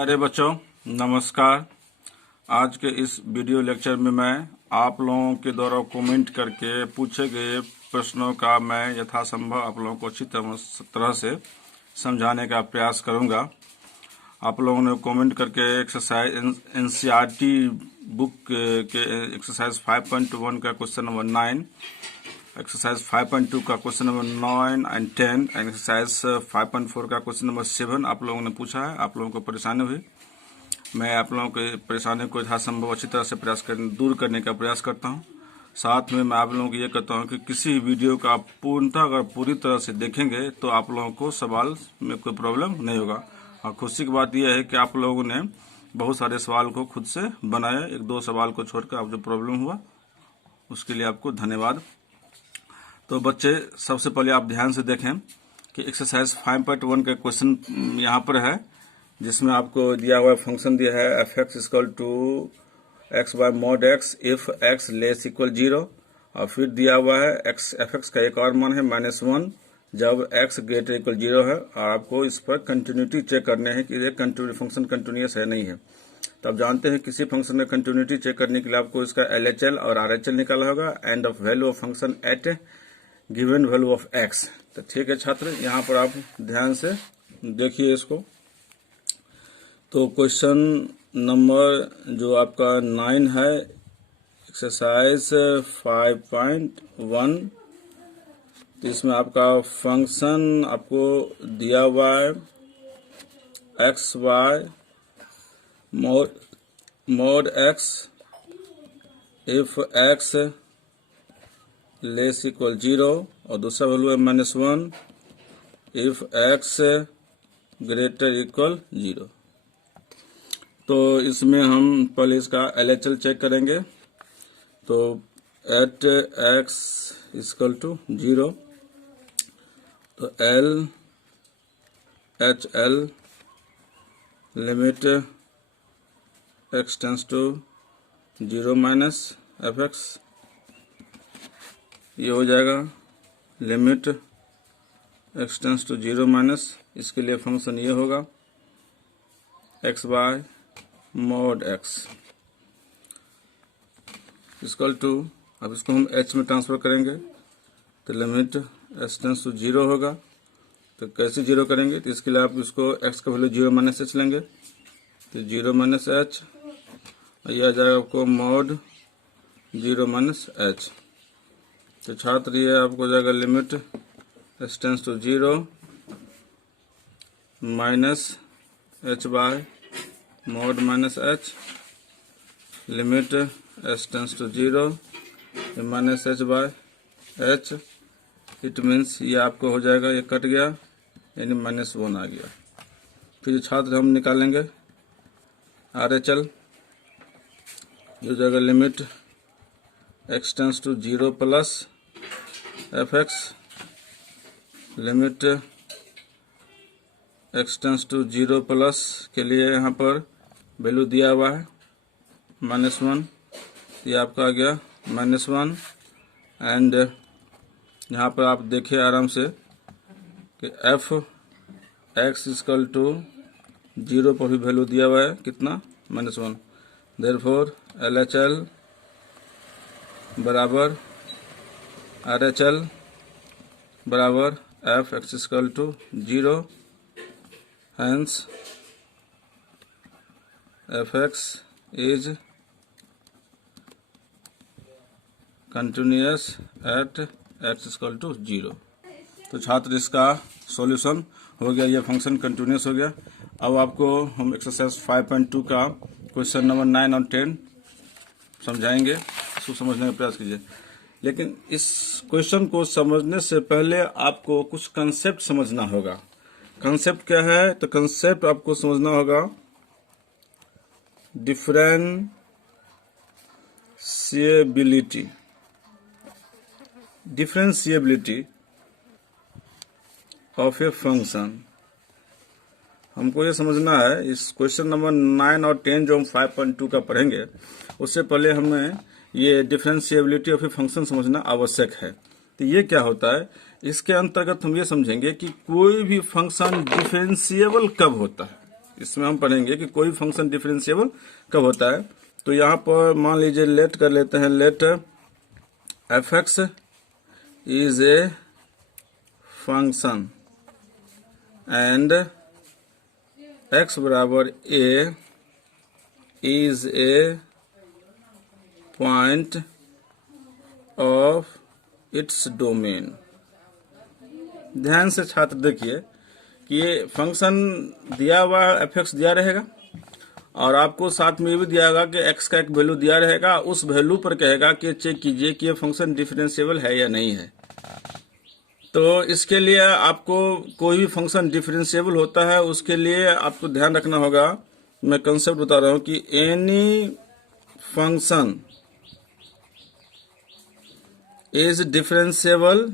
अरे बच्चों नमस्कार। आज के इस वीडियो लेक्चर में मैं आप लोगों के द्वारा कमेंट करके पूछे गए प्रश्नों का मैं यथासंभव आप लोगों को अच्छी तरह से समझाने का प्रयास करूंगा। आप लोगों ने कमेंट करके एक्सरसाइज एनसीईआरटी बुक के एक्सरसाइज 5.1 का क्वेश्चन नंबर 9, एक्सरसाइज 5.2 का question number 9 and 10 and exercise 5.4 का क्वेश्चन नंबर 7 आप लोगों ने पूछा है। आप लोगों को परेशानी हुई, मैं आप लोगों की परेशानी को यथासंभव अच्छी तरह से दूर करने का प्रयास करता हूं। साथ में मैं आप लोगों को ये कहता हूं कि किसी वीडियो का पूर्णतः अगर पूरी तरह से देखेंगे तो आप लोगों को सवाल में कोई प्रॉब्लम नहीं होगा। और खुशी की बात यह है कि आप लोगों ने बहुत सारे सवाल को खुद से बनाए, एक दो सवाल को छोड़कर आप जो प्रॉब्लम हुआ उसके लिए आपको धन्यवाद। तो बच्चे सबसे पहले आप ध्यान से देखें कि एक्सरसाइज 5.1 का क्वेश्चन यहाँ पर है, जिसमें आपको दिया हुआ फंक्शन दिया है f x equal to x by mod x if x less equal 0, और फिर दिया हुआ है एफ एक्स का एक और मान है -1 जब एक्स ग्रेटर इक्वल 0 है, और आपको इस पर कंटिन्यूटी चेक करने हैं कि ये फंक्शन कंटिन्यूस है नहीं है। तो आप जानते हैं किसी फंक्शन में कंटिन्यूटी चेक करने के लिए आपको इसका LHL और RHL निकालना होगा, end of value of function at given value of x. तो ठीक है छात्र, यहाँ पर आप ध्यान से देखिए इसको। तो क्वेश्चन नंबर जो आपका 9 है, एक्सरसाइज 5.1, तो इसमें आपका फंक्शन आपको दिया हुआ है x y mod x if x less equal 0, और दूसरा वैल्यू है -1 इफ एक्स ग्रेटर इक्वल 0। तो इसमें हम पहले इसका LHL चेक करेंगे। तो एट एक्स इक्वल टू 0, तो LHL limit x tends to 0 minus f x, ये हो जाएगा limit x tends to 0 minus, इसके लिए फंक्शन ये होगा x by mod x equal to, अब इसको हम h में ट्रांसफर करेंगे तो लिमिट x टेंस टू 0 होगा। तो कैसे 0 करेंगे, तो इसके लिए आप इसको x का वैल्यू 0 माइनस h लेंगे, तो 0 माइनस h, यह आ जाएगा आपको मॉड 0 माइनस h। तो छात्र ये आपको जाएगा limit x tends to 0 minus h by mod minus h, limit x tends to 0 minus h by h, it means ये आपको हो जाएगा, ये कट गया यानी -1 आ गया। फिर छात्र हम निकालेंगे RHL, जो जाएगा limit x tends to 0 plus f x, limit x tends to 0 plus के लिए यहाँ पर वैल्यू दिया हुआ है -1, ये आपका आ गया -1। एंड यहाँ पर आप देखिए आराम से कि एफ एक्स इक्वल टू 0 पर भी वैल्यू दिया हुआ है कितना, -1। देयरफॉर LHL बराबर RHL बराबर f x equal to 0, hence f x is continuous at x equal to 0। तो छात्र इसका सॉल्यूशन हो गया, ये फंक्शन कंटिन्यूअस हो गया। अब आपको हम एक्सरसाइज 5.2 का क्वेश्चन नंबर 9 और 10 समझाएंगे, इसको समझने का प्रयास कीजिए। लेकिन इस क्वेश्चन को समझने से पहले आपको कुछ कंसेप्ट समझना होगा। कंसेप्ट क्या है, तो कंसेप्ट आपको समझना होगा डिफरेंशिएबिलिटी ऑफ ए फंक्शन। हमको ये समझना है, इस क्वेश्चन नंबर 9 और 10 जो हम 5.2 का पढ़ेंगे, उससे पहले हमें ये डिफरेंशिएबिलिटी ऑफ ए फंक्शन समझना आवश्यक है। तो ये क्या होता है, इसके अंतर्गत हम ये समझेंगे कि कोई भी फंक्शन डिफरेंशिएबल कब होता है, इसमें हम पढ़ेंगे कि कोई फंक्शन डिफरेंशिएबल कब होता है। तो यहाँ पर मान लीजिए लेट कर लेते हैं, let f x is a function and x बराबर a is a point of its domain. ध्यान से छात्र देखिए कि ये फंक्शन दिया हुआ एफ एक्स दिया रहेगा और आपको साथ में ये भी दिया होगा कि एक्स का एक वैल्यू दिया रहेगा। उस वैल्यू पर कहेगा कि चेक कीजिए कि ये फंक्शन डिफरेंशिएबल है या नहीं है। तो इसके लिए आपको कोई भी फंक्शन डिफरेंशिएबल होता है उसके लिए आपको ध्यान रखना होगा। मैं कंसेप्ट बता रहा हूं कि any function is differentiable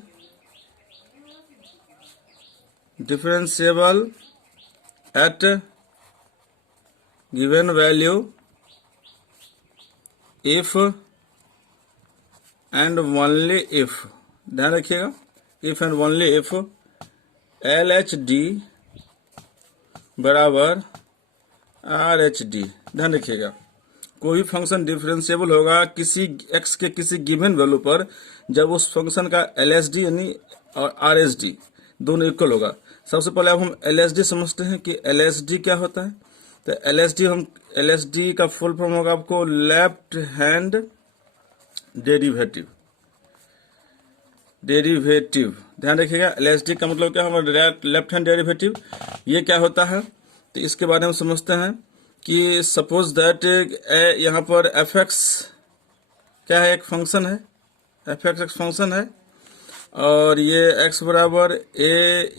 at given value if and only if, ध्यान रखिएगा, if and only if LHD बराबर RHD। ध्यान रखिएगा, कोई फंक्शन डिफरेंशिएबल होगा किसी x के किसी गिवन वैल्यू पर जब उस फंक्शन का LHD यानी और RHD दोनों इक्वल होगा। सबसे पहले अब हम LHD समझते हैं कि LHD क्या होता है। तो LHD का फुल फॉर्म होगा आपको लेफ्ट हैंड डेरिवेटिव। ध्यान रखिएगा, LHD का मतलब क्या है, हमारा लेफ्ट हैंड डेरिवेटिव। ये क्या होता है तो इसके बारे में समझते हैं कि सपोज दैट यहाँ पर एफ एक्स क्या है, एक फंक्शन है, एफ एक्स एक फंक्शन है और ये x बराबर a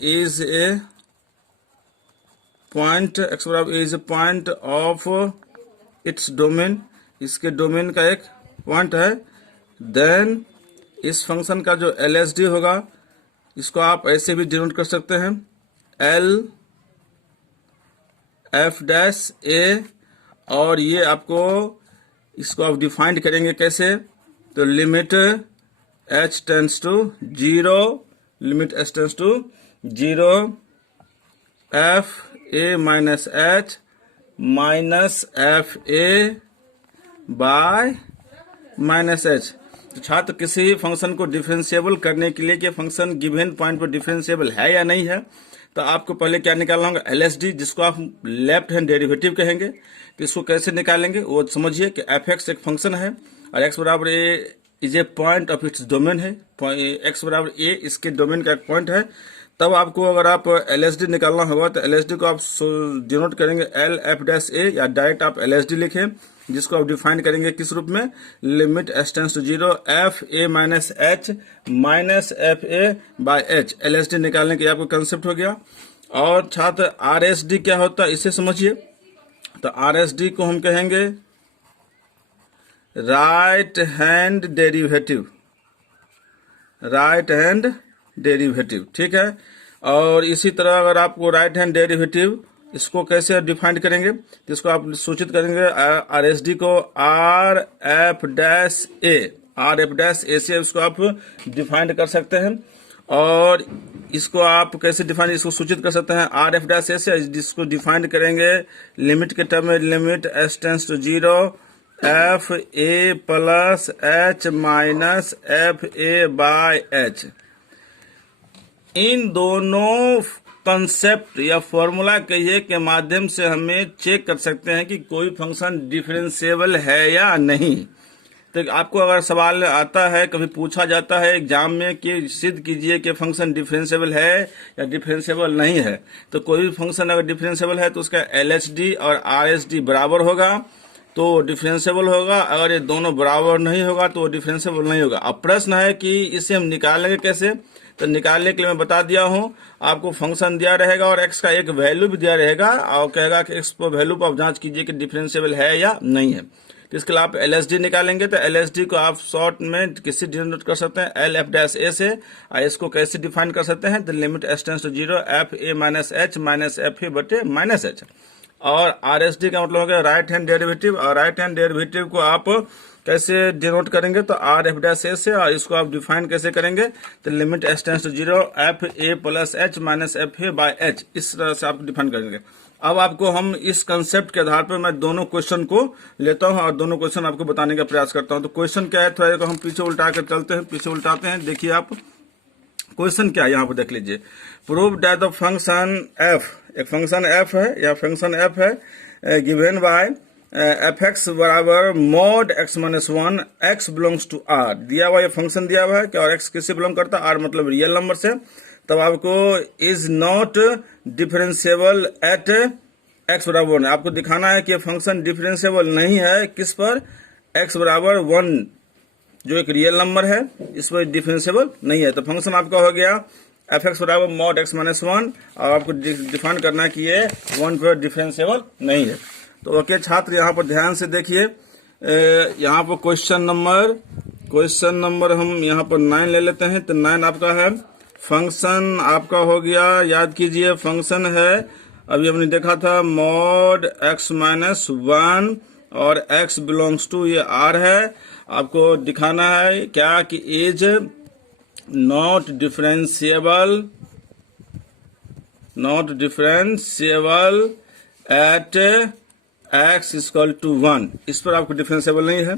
is a point, x बराबर a is a point of its domain, इसके डोमेन का एक पॉइंट है। देन इस फंक्शन का जो LHD होगा इसको आप ऐसे भी डिनोट कर सकते हैं, L F डैश A, और ये आपको इसको आप डिफाइंड करेंगे कैसे, तो limit h tends to 0, limit h tends to 0, f a minus h minus f a by minus h। तो छात्र किसी फंक्शन को डिफरेंशिएबल करने के लिए कि फंक्शन गिवन पॉइंट पर डिफरेंशिएबल है या नहीं है, तो आपको पहले क्या निकालना होगा, LHD, जिसको आप लेफ्ट हैंड डेरिवेटिव कहेंगे। तो इसको कैसे निकालेंगे वो समझिए कि एफ एक्स एक फंक्शन है और एक्स बराबर a is a point of its domain है, एक्स बराबर ए इसके डोमेन का एक पॉइंट है। तब आपको अगर आप LHD निकालना होगा तो LHD को आप डिनोट करेंगे L F डैश A, या डायरेक्ट आप LHD लिखें जिसको आप डिफाइन करेंगे किस रूप में, limit h tends to 0 f a minus h minus f a by h। LHD निकालने के आपको कंसेप्ट हो गया। और छात्र RHD क्या होता है इसे समझिए। तो RHD को हम कहेंगे राइट हैंड डेरिवेटिव, ठीक है। और इसी तरह अगर आपको राइट हैंड डेरिवेटिव इसको कैसे डिफाइन करेंगे, तो इसको आप सूचित करेंगे RHD को R F डैश A से इसको आप डिफाइन कर सकते हैं। और इसको आप कैसे डिफाइन, इसको सूचित कर सकते हैं R F डैश A से, जिसको डिफाइन करेंगे लिमिट के टर्म में, limit h tends to 0 f a plus h minus f a by h। इन दोनों कंसेप्ट या फॉर्मूला कहिए के माध्यम से हमें चेक कर सकते हैं कि कोई फंक्शन डिफरेंशिएबल है या नहीं। तो आपको अगर सवाल आता है, कभी पूछा जाता है एग्जाम में कि सिद्ध कीजिए कि फंक्शन डिफरेंशिएबल है या डिफरेंशिएबल नहीं है, तो कोई भी फंक्शन अगर डिफरेंशिएबल है तो उसका LHD और RHD बराबर होगा तो डिफरेंशिएबल होगा, अगर ये दोनों बराबर नहीं होगा तो डिफरेंशिएबल नहीं होगा। अब प्रश्न है कि इसे हम निकालेंगे कैसे, तो निकालने के लिए मैं बता दिया हूं, आपको फंक्शन दिया रहेगा और x का एक वैल्यू भी दिया रहेगा और कहेगा कि x पर वैल्यू पर आप जांच कीजिए कि डिफरेंशिएबल है या नहीं है। तो इसके लिए आप LHD निकालेंगे, तो LHD को आप शॉर्ट में किसी डिनोट कर सकते हैं L F डैश A से। और इसको कैसे डिफाइन कर सकते हैं, तो limit h tends to 0 f a minus h minus f a बटे माइनस h। और RHD का मतलब हो गया राइट हैंड डेरिवेटिव, और राइट हैंड डेरिवेटिव को आप कैसे डिनोट करेंगे, तो R F डैश A से, और इसको आप डिफाइन कैसे करेंगे, तो limit h tends to 0 f a plus h minus f a by h, इस तरह से आप डिफाइन करेंगे। अब आपको हम इस कंसेप्ट के आधार पर मैं दोनों क्वेश्चन को लेता हूं और दोनों क्वेश्चन आपको बताने का प्रयास करता हूं। तो क्वेश्चन क्या है, थोड़ा हम पीछे उल्टा कर चलते हैं, पीछे उल्टाते हैं। देखिए आप क्वेश्चन क्या है, यहाँ पर देख लीजिए। Prove that the function f, एक फंक्शन एफ है या फंक्शन एफ है गिवन बाय एफ एक्स बराबर mod x minus one x belongs to R. दिया हुआ ये फंक्शन दिया हुआ है कि और एक्स किससे बिलोंग करता है, आर मतलब रियल नंबर से। तब आपको is not differentiable at x बराबर वन, आपको दिखाना है कि ये फंक्शन डिफरेंशिएबल नहीं है किस पर, एक्स बराबर वन जो एक रियल नंबर है इस पर डिफरेंशिएबल नहीं है। तो फंक्शन आपका हो गया एफ एक्स बराबर मॉड एक्स माइनस वन, और आपको डिफाइन करना है कि ये वन पर डिफरेंशिएबल नहीं है। तो ओके छात्र, यहाँ पर ध्यान से देखिए, यहाँ पर क्वेश्चन नंबर हम यहाँ पर 9 ले लेते हैं। तो 9 आपका है फंक्शन आपका हो गया, याद कीजिए फंक्शन है, अभी हमने देखा था मॉड एक्स माइनस वन और एक्स बिलोंग्स टू ये आर है। आपको दिखाना है क्या कि is not differentiable at x equal to one, इस पर आपको डिफरेंशिएबल नहीं है।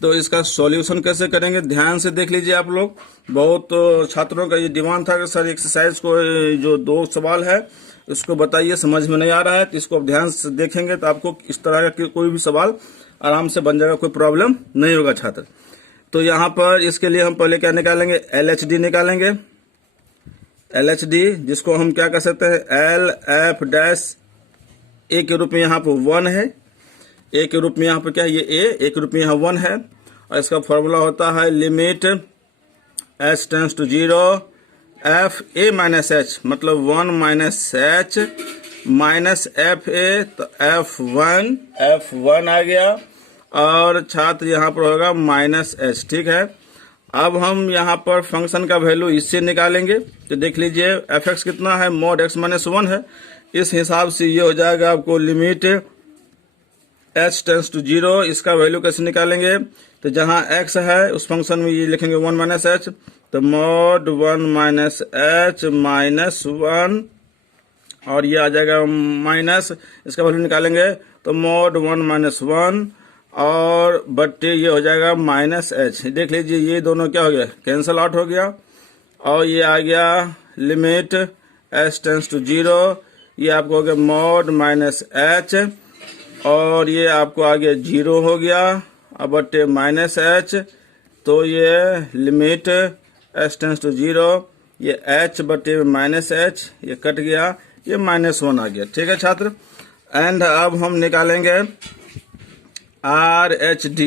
तो इसका सॉल्यूशन कैसे करेंगे, ध्यान से देख लीजिए आप लोग। बहुत छात्रों का ये डिमांड था कि सर एक्सरसाइज को जो 2 सवाल है उसको बताइए, समझ में नहीं आ रहा है। तो इसको आप ध्यान से देखेंगे तो आपको इस तरह का कोई भी सवाल आराम से बन जाएगा, कोई प्रॉब्लम नहीं होगा छात्र। तो यहाँ पर इसके लिए हम पहले क्या निकालेंगे, LHD निकालेंगे। LHD जिसको हम क्या कर सकते हैं, एल एफ डैश ए के रूप में यहाँ पर 1 है, ए के रूप में यहाँ पर क्या है, ये ए के रूप में यहाँ 1 है। और इसका फॉर्मूला होता है limit h tends to 0 f a minus h, मतलब 1 minus h minus f a, तो F1 आ गया। और छात्र यहाँ पर होगा माइनस एच, ठीक है। अब हम यहाँ पर फंक्शन का वैल्यू इससे निकालेंगे। तो देख लीजिए एफ एक्स कितना है, मॉड एक्स माइनस वन है, इस हिसाब से ये हो जाएगा आपको लिमिट h टेंड्स टू 0। इसका वैल्यू कैसे निकालेंगे, तो जहाँ x है उस फंक्शन में ये लिखेंगे 1 माइनस एच, तो मॉड 1 माइनस एच माइनस 1, और ये आ जाएगा माइनस, इसका वैल्यू निकालेंगे तो मॉड 1 माइनस 1 और बट्टे ये हो जाएगा माइनस एच। देख लीजिए ये दोनों क्या हो गया, कैंसल आउट हो गया। और ये आ गया लिमिट h टेंड्स टू 0, ये आपको हो गया मॉड माइनस एच, और ये आपको आ गया 0 हो गया, अब बट्टे माइनस एच। तो ये लिमिट h टेंड्स टू 0, ये h बट्टे माइनस एच, ये कट गया, ये -1 आ गया, ठीक है छात्र। एंड अब हम निकालेंगे RHD,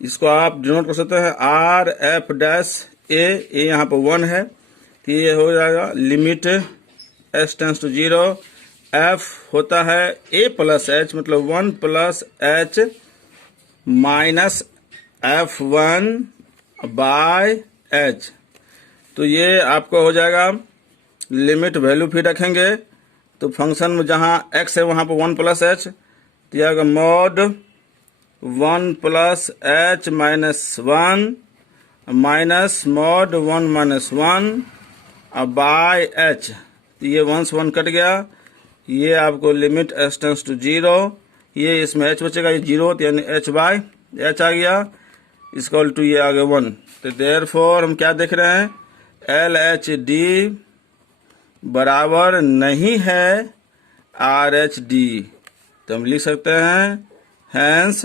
इसको आप डिनोट कर सकते हैं आर एफ डैश ए, यहाँ पर 1 है, तो ये हो जाएगा limit h tends to 0, f होता है a प्लस एच, मतलब 1 plus h minus F1 by h. तो ये आपको हो जाएगा लिमिट वैल्यू फिर रखेंगे, तो फंक्शन में जहाँ x है वहाँ पर 1 प्लस एच, तो यह mod 1 plus h minus 1 minus mod 1 minus 1 bye h, तो ये 1 से 1 कट गया, ये आपको लिमिट h टेंड्स टू 0, ये इसमें h बचेगा, ये 0, यानी h बाय h आ गया, इक्वल टू ये आ गया 1। तो देयरफॉर हम क्या देख रहे हैं, LHD बराबर नहीं है RHD, तो हम लिख सकते हैं hence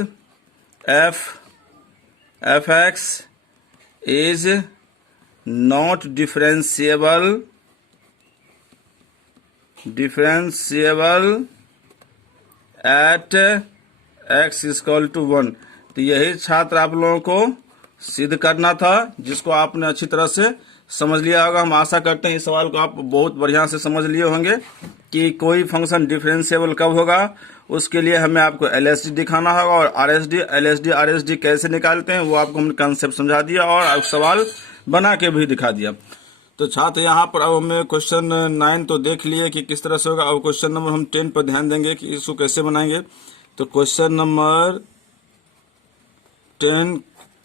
f x is not differentiable at x equal to 1। तो यही छात्र आप लोगों को सिद्ध करना था, जिसको आपने अच्छी तरह से समझ लिया होगा। हम आशा करते हैं इस सवाल को आप बहुत बढ़िया से समझ लिए होंगे कि कोई फंक्शन डिफरेंशिएबल कब होगा। उसके लिए हमें आपको LHD दिखाना होगा और RHD कैसे निकालते हैं वो आपको हमने कंसेप्ट समझा दिया और सवाल बना के भी दिखा दिया। तो छात्र यहाँ पर अब हमें क्वेश्चन 9 तो देख लिए कि किस तरह से होगा। अब क्वेश्चन नंबर हम 10 पर ध्यान देंगे कि इसको कैसे बनाएंगे। तो क्वेश्चन नंबर 10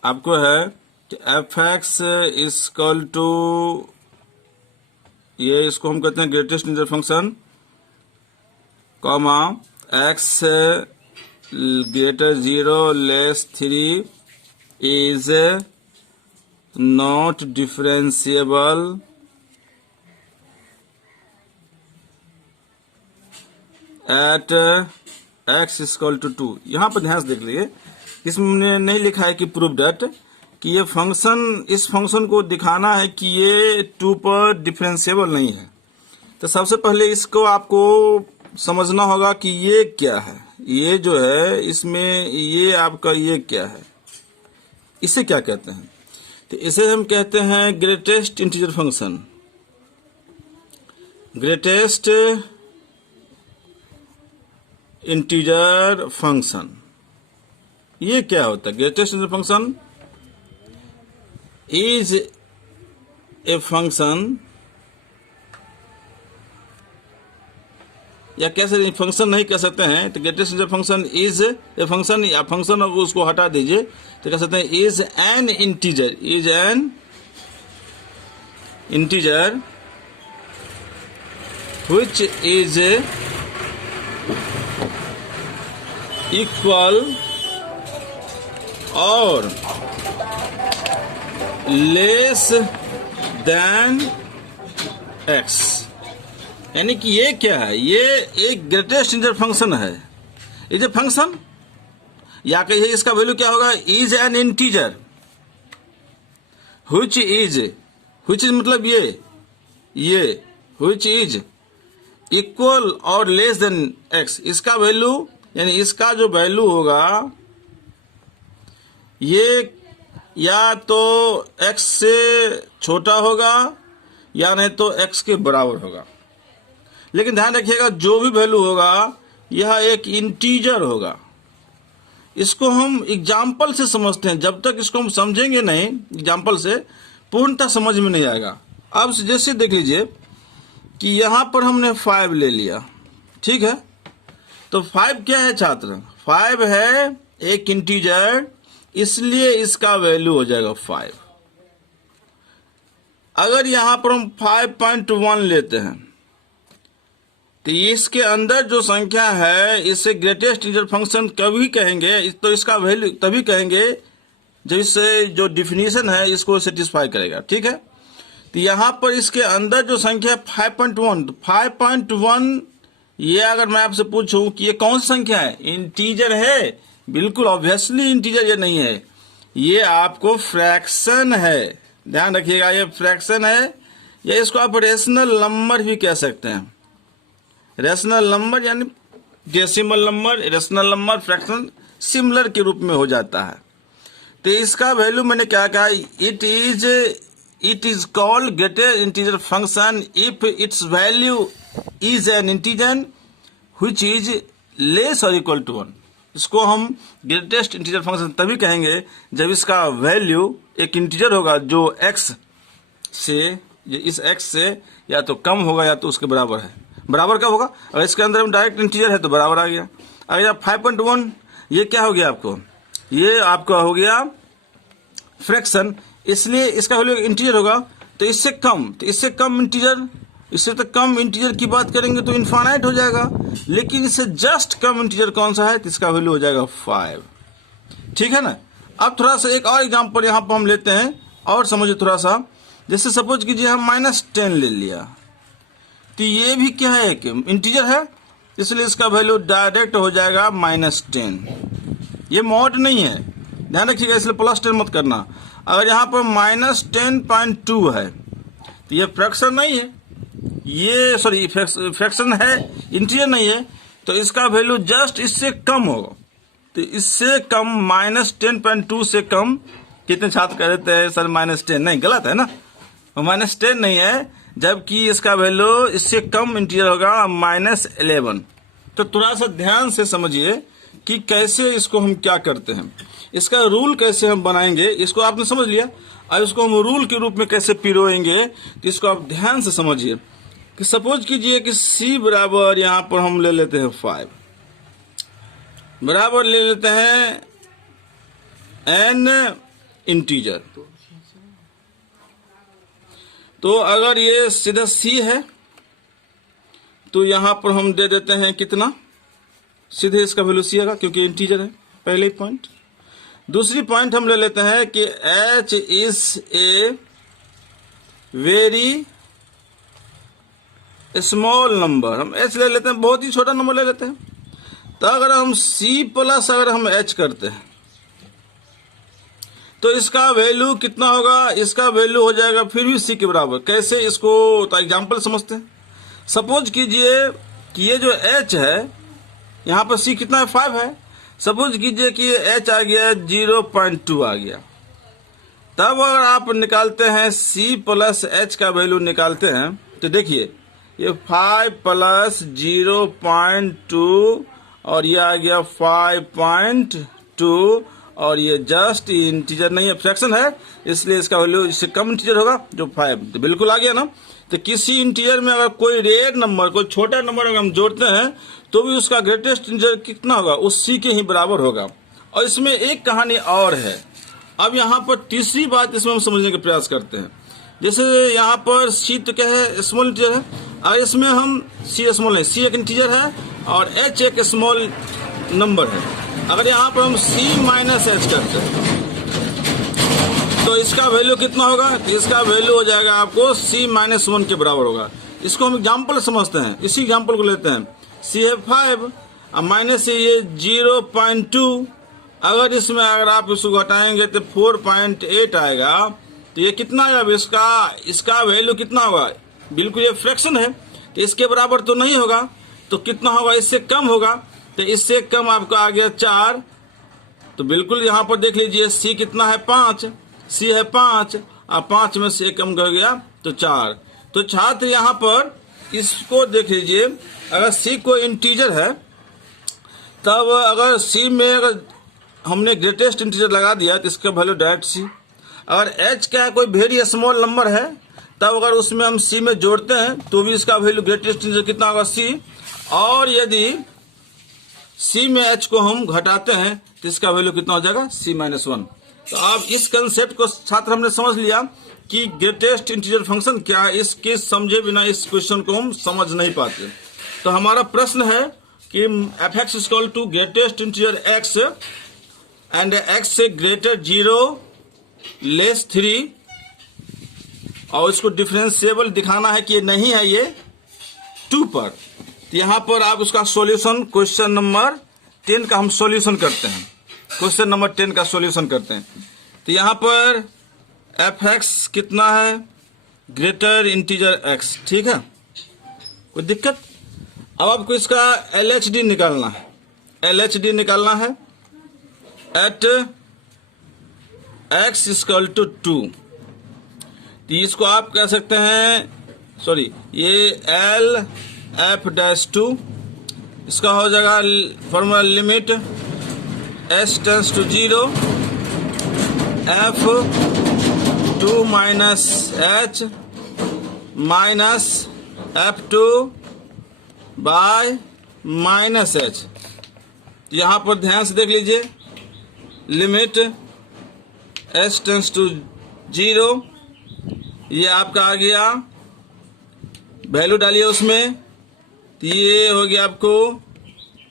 आपको है एफ एक्स इक्वल टू, ये इसको हम कहते हैं greatest integer function comma x greater 0 less 3 is not differentiable at x equal to 2। यहाँ पर ध्यान से देख लीजिए, इसमें नहीं लिखा है कि प्रूव दैट, कि ये फंक्शन, इस फंक्शन को दिखाना है कि ये 2 पर डिफरेंशिएबल नहीं है। तो सबसे पहले इसको आपको समझना होगा कि ये क्या है, ये जो है इसमें ये आपका ये क्या है, इसे क्या कहते हैं। तो इसे हम कहते हैं greatest integer function. Greatest integer function ये क्या होता है? Greatest integer function is a function, या कैसे फंक्शन नहीं कह सकते हैं, तो greatest integer function is a function, या फंक्शन अब उसको हटा दीजिए तो कह सकते हैं is an integer, is an integer which is equal और लेस देन x। यानी कि ये क्या है? ये एक ग्रेटेस्ट इंटीजर फंक्शन है। इज ए फंक्शन, या कहिए इसका वैल्यू क्या होगा? Is an integer which is मतलब ये व्हिच इज इक्वल और लेस देन x। इसका वैल्यू यानी इसका जो वैल्यू होगा ये या तो x से छोटा होगा या नहीं तो x के बराबर होगा। लेकिन ध्यान रखिएगा, जो भी वैल्यू होगा यह एक इंटीजर होगा। इसको हम एग्जाम्पल से समझते हैं, जब तक इसको हम समझेंगे नहीं एग्जाम्पल से पूर्णतः समझ में नहीं आएगा। अब जैसे देख लीजिए कि यहां पर हमने 5 ले लिया, ठीक है, तो 5 क्या है छात्र? 5 है एक इंटीजर, इसलिए इसका वैल्यू हो जाएगा 5। अगर यहां पर हम 5.1 लेते हैं तो इसके अंदर जो संख्या है इसे ग्रेटेस्ट इंटीजर फंक्शन कभी कहेंगे, तो इसका वैल्यू तभी कहेंगे जब इससे जो डिफिनीशन है इसको सेटिस्फाई करेगा, ठीक है। तो यहां पर इसके अंदर जो संख्या 5.1 ये अगर मैं आपसे पूछूं कि ये कौन सी संख्या है? इंटीजर है? बिल्कुल ऑब्वियसली इंटीजर ये नहीं है, ये आपको फ्रैक्शन है। ध्यान रखिएगा, ये फ्रैक्शन है, या इसको आप रेशनल नंबर भी कह सकते हैं। रेशनल नंबर यानी decimal number, rational number, fraction similar के रूप में हो जाता है। तो इसका वैल्यू मैंने क्या कहा? It is called greatest integer function if it's value is an integer which is less और इक्वल टू 1। इसको हम ग्रेटेस्ट इंटीजर फंक्शन तभी कहेंगे जब इसका वैल्यू एक इंटीजर होगा जो x से, इस x से या तो कम होगा या तो उसके बराबर है। बराबर कब होगा? अगर इसके अंदर में डायरेक्ट इंटीजर है तो बराबर आ गया। अगर 5.1 ये क्या हो गया आपको? ये आपका हो गया फ्रैक्शन, इसलिए इसका वैल्यू इंटीजर होगा। तो इससे कम इंटीजर, इससे तो कम इंटीजर की बात करेंगे तो इनफाइनाइट हो जाएगा, लेकिन इससे जस्ट कम इंटीजर कौन सा है? तो इसका वैल्यू हो जाएगा 5, ठीक है ना। अब थोड़ा सा एक और एग्जांपल यहाँ पर हम लेते हैं और समझिए थोड़ा सा। जैसे सपोज कीजिए हम -10 ले लिया, तो ये भी क्या है? कि इंटीजर है, इसलिए इसका वैल्यू डायरेक्ट हो जाएगा -10। ये मॉड नहीं है, ध्यान रखिएगा, इसलिए +10 मत करना। अगर यहाँ पर -10.2 है तो ये फ्रैक्शन नहीं है, ये सॉरी फ्रैक्शन है, इंटीजर नहीं है, तो इसका वैल्यू जस्ट इससे कम होगा। तो इससे कम -10.2 से कम, कितने छात्र कह देते हैं सर -10? नहीं, गलत है ना, -10 नहीं है, जबकि इसका वैल्यू इससे कम इंटीजर होगा -11। तो थोड़ा सा ध्यान से समझिए कि कैसे इसको हम क्या करते हैं, इसका रूल कैसे हम बनाएंगे। इसको आपने समझ लिया, अब इसको हम रूल के रूप में कैसे पिरोएंगे, तो इसको आप ध्यान से समझिए। कि सपोज कीजिए कि c बराबर यहां पर हम ले लेते हैं 5 बराबर ले लेते हैं n इंटीजर। तो अगर ये सीधा c है तो यहाँ पर हम दे देते हैं कितना, सीधे इसका वैल्यू सी आएगा क्योंकि इंटीजर है, पहले पॉइंट। दूसरी पॉइंट हम ले लेते हैं कि h is a very small number. हम h ले लेते हैं, बहुत ही छोटा नंबर ले लेते हैं। तो अगर हम c प्लस अगर हम h करते हैं तो इसका वैल्यू कितना होगा, इसका वैल्यू हो जाएगा फिर भी c के बराबर। कैसे, इसको तो एग्जाम्पल समझते हैं। सपोज कीजिए कि ये जो h है, यहाँ पर c कितना है, 5 है। सपोज कीजिए कि h आ गया 0.2 आ गया। तब अगर आप निकालते हैं c प्लस h का वैल्यू निकालते हैं तो देखिए ये 5 प्लस 0.2 और ये आ गया 5.2 और ये जस्ट इंटीजर नहीं है, फ्रैक्शन है, इसलिए इसका वैल्यू इससे कम इंटीजर होगा जो 5। तो बिल्कुल आ गया ना। तो किसी इंटीजर में अगर कोई रेयर नंबर, कोई छोटा नंबर अगर हम जोड़ते हैं तो भी उसका ग्रेटेस्ट इंटीजर कितना होगा, उस c के ही बराबर होगा। और इसमें एक कहानी और है। अब यहाँ पर तीसरी बात इसमें हम समझने का प्रयास करते हैं। जैसे यहाँ पर c तो क्या है, स्मॉल इंटीजर है, और इसमें हम c स्मॉल है, c एक इंटीजर है और h एक स्मॉल नंबर है। अगर यहाँ पर हम c माइनस एच करते हैं तो इसका वैल्यू कितना होगा, तो इसका वैल्यू हो जाएगा आपको c माइनस 1 के बराबर होगा। इसको हम एग्जाम्पल समझते हैं, इसी एग्जाम्पल को लेते हैं। c है 5 और माइनस से ये 0.2, अगर इसमें अगर आप इसको घटाएंगे तो 4.8 आएगा। तो ये कितना है, अब इसका वैल्यू कितना होगा, बिल्कुल ये फ्रैक्शन है तो इसके बराबर तो नहीं होगा, तो कितना होगा, इससे कम होगा। तो इससे कम आपका आ गया 4। तो बिल्कुल यहाँ पर देख लीजिए c कितना है, 5, c है 5 और 5 में से कम हो गया तो 4। तो छात्र यहाँ पर इसको देख लीजिए, अगर c को इंटीजर है तब अगर c में अगर हमने ग्रेटेस्ट इंटीजर लगा दिया तो इसका वैल्यू डायरेक्ट c। अगर h का कोई वेरी स्मॉल नंबर है तब अगर उसमें हम c में जोड़ते हैं तो भी इसका वैल्यू ग्रेटेस्ट इंटीजर कितना होगा, c। और यदि c में h को हम घटाते हैं तो इसका वैल्यू कितना हो जाएगा, c माइनस 1। तो अब इस कंसेप्ट को छात्र हमने समझ लिया कि ग्रेटेस्ट इंटीजर फंक्शन क्या है। इसके समझे बिना इस क्वेश्चन को हम समझ नहीं पाते। तो हमारा प्रश्न है कि f(x) equal to greatest integer x and x से ग्रेटर 0 लेस 3, और इसको डिफरेंशिएबल दिखाना है कि ये नहीं है, ये 2 पर। तो यहाँ पर आप उसका सॉल्यूशन क्वेश्चन नंबर 10 का हम सॉल्यूशन करते हैं, क्वेश्चन नंबर 10 का सॉल्यूशन करते हैं। तो यहाँ पर f(x) कितना है, ग्रेटर इंटीजर x, ठीक है, कोई दिक्कत। अब आपको इसका LHD निकालना है, LHD निकालना है एट x इक्वल टू 2। तो इसको आप कह सकते हैं, सॉरी ये LF'2, इसका हो जाएगा formula limit s tends to 0 f2 minus h minus f2 by minus h। यहाँ पर ध्यान से देख लीजिए, लिमिट s टेंस टू 0, ये आपका आ गया, वैल्यू डालिए उसमें, तो ये हो गया आपको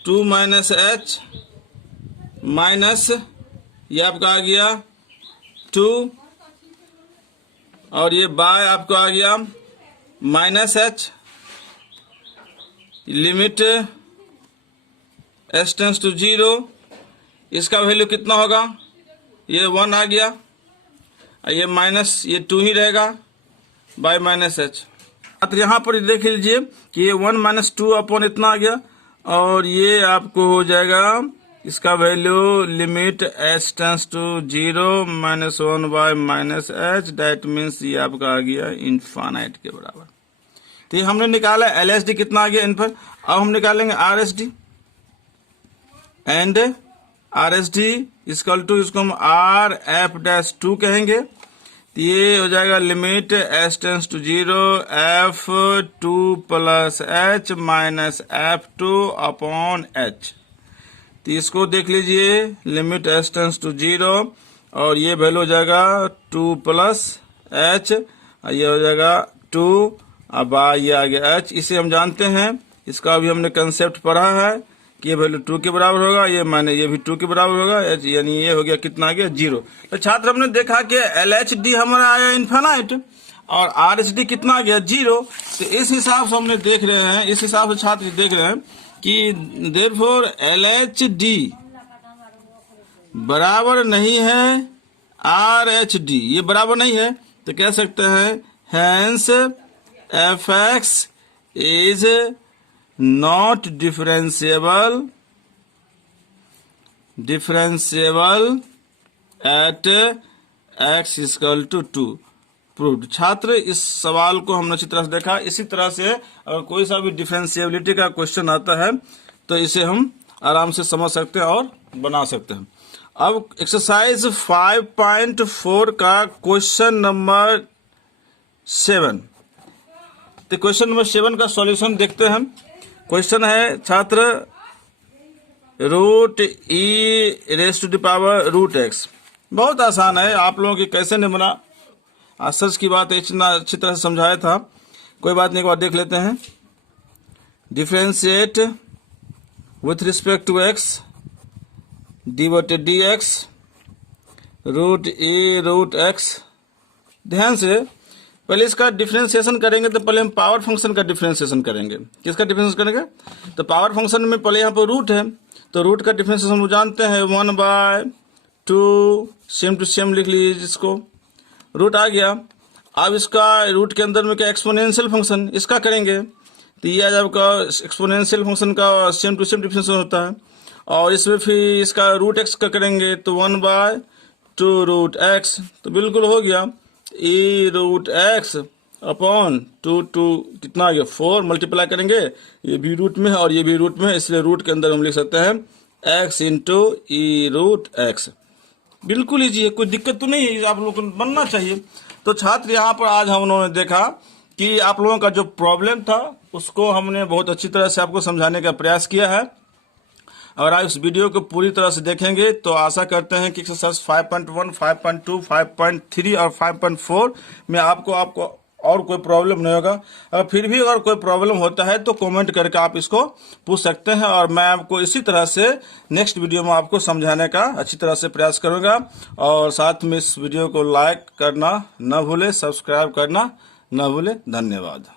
2 माइनस h माइनस ये आपका आ गया 2 और ये बाय आपको आ गया minus h। Limit s tends to 0, इसका वैल्यू कितना होगा, ये 1 आ गया, ये माइनस ये 2 ही रहेगा बाय माइनस h। तो यहाँ पर देख लीजिए कि ये 1 माइनस 2 अपॉन इतना आ गया, और ये आपको हो जाएगा इसका value limit s tends to 0 minus 1 by minus h, that means ये आपका आ गया इनफाइनाइट के बराबर। तो ये हमने निकाला LHD कितना आ गया इन पर। अब हम निकालेंगे RSD, and RSD equal to, इसको हम RF'2 कहेंगे। तो ये हो जाएगा limit s tends to 0 f2 plus h minus f2 upon h। तो इसको देख लीजिए, लिमिट s टेंस टू 0 और ये वैल्यू हो जाएगा 2 प्लस h, ये हो जाएगा 2, अब ये आ गया h। इसे हम जानते हैं इसका अभी हमने कंसेप्ट पढ़ा है कि ये वैल्यू 2 के बराबर होगा, ये माने ये भी 2 के बराबर होगा, यानी ये हो गया कितना आ गया 0। तो छात्र हमने देखा कि LHD हमारा आया इन्फिनाइट और RHD कितना आ गया 0। तो इस हिसाब से हमने देख रहे हैं, इस हिसाब से छात्र देख रहे हैं कि देयरफॉर LHD बराबर नहीं है RHD, ये बराबर नहीं है, तो कह सकते हैं hence fx is not differentiable at x equal to 2 proved. छात्र इस सवाल को हमने अच्छी तरह से देखा। इसी तरह से अगर कोई सा भी डिफरेंशिएबिलिटी का क्वेश्चन आता है तो इसे हम आराम से समझ सकते हैं और बना सकते हैं। अब एक्सरसाइज 5.4 का क्वेश्चन नंबर 7, तो क्वेश्चन नंबर 7 का सॉल्यूशन देखते हैं। क्वेश्चन है छात्र root e raise to the power root x. बहुत आसान है, आप लोगों की कैसे नहीं बना, आश्चर्य की बात है, इतना अच्छी तरह से समझाया था। कोई बात नहीं, एक बार देख लेते हैं। Differentiate with respect to x डी/dx रूट ई रूट एक्स। ध्यान से पहले इसका डिफरेंशिएशन करेंगे तो पहले हम पावर फंक्शन का डिफरेंशिएशन करेंगे। किसका डिफरेंशिएशन करेंगे? तो पावर फंक्शन में पहले यहाँ पर रूट है, तो रूट का डिफरेंशिएशन हम जानते हैं 1/2 सेम टू सेम लिख लीजिए इसको, रूट आ गया। अब इसका रूट के अंदर में क्या एक्सपोनेंशियल फंक्शन इसका करेंगे, तो ये जब का एक्सपोनेंशियल फंक्शन का सेम टू सेम डिफरेंशिएशन होता है। और इसमें फिर इसका रूट एक्स का करेंगे तो 1/2 रूट एक्स, तो बिल्कुल हो गया ई रूट एक्स अपॉन 2 कितना आ गया 4, मल्टीप्लाई करेंगे, ये भी रूट में है और ये भी रूट में है, इसलिए रूट के अंदर हम लिख सकते हैं एक्स इंटू ई रूट एक्स। बिल्कुल ईजी है, कोई दिक्कत तो नहीं है, आप लोगों को बनना चाहिए। तो छात्र यहाँ पर आज हम लोगों ने देखा कि आप लोगों का जो प्रॉब्लम था उसको हमने बहुत अच्छी तरह से आपको समझाने का प्रयास किया है। अगर आप इस वीडियो को पूरी तरह से देखेंगे तो आशा करते हैं कि एक्सरसाइज 5.1, 5.2, 5.3 और 5.4 में आपको और कोई प्रॉब्लम नहीं होगा। अगर फिर भी अगर कोई प्रॉब्लम होता है तो कमेंट करके आप इसको पूछ सकते हैं और मैं आपको इसी तरह से नेक्स्ट वीडियो में आपको समझाने का अच्छी तरह से प्रयास करूंगा। और साथ में इस वीडियो को लाइक करना न भूले, सब्सक्राइब करना न भूले। धन्यवाद।